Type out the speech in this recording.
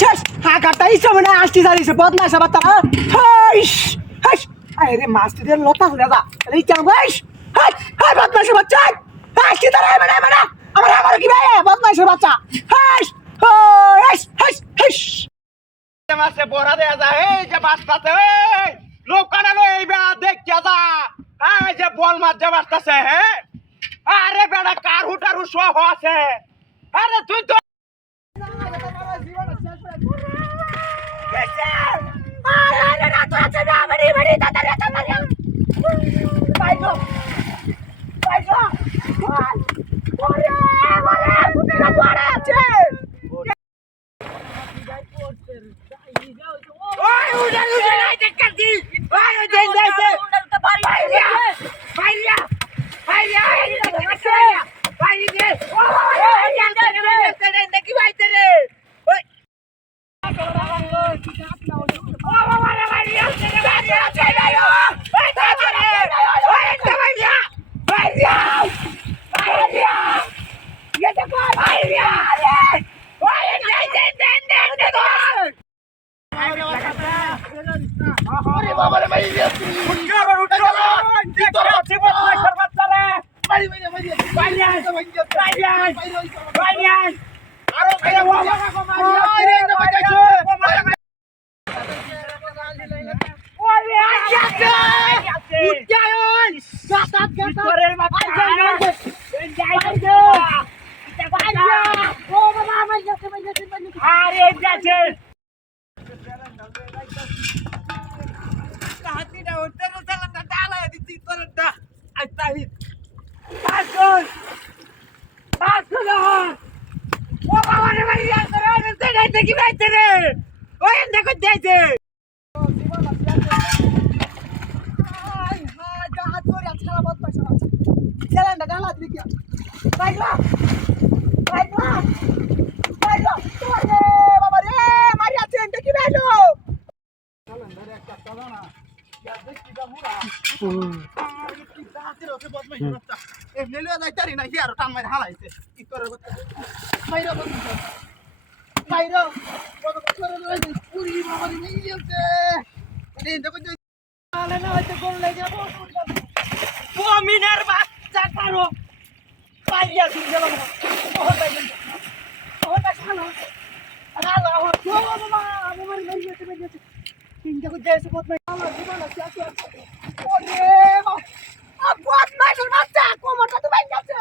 শেষ হাঁকাটা ইচ্ছা মানে আসতে জানিস বদমাইশ আবার তারা হাইস হাইস আরে মাস্তি দিয়ে লতা হয়ে যা তাহলে ইচ্ছা হাইস হাই হাই বদমাইশ বাচ্চা আসতে তারা মানে মানে আমার কি ভাই বদমাইশের বাচ্চা হাইস হাইস হাইস হাইস মাসে বড়া দেয়া যায় এই যে বাসটাছে এই লোক কানালো এই বে দেখ যা এই যে বল মাছ যে বাসটাছে হ্যাঁ আরে বেটা কার হুটারু সহ আছে আরে তুই তো বাচ্চা কারো পাইয়া বদমাইশের বাচ্চা কোমরটা তো বাইক আছে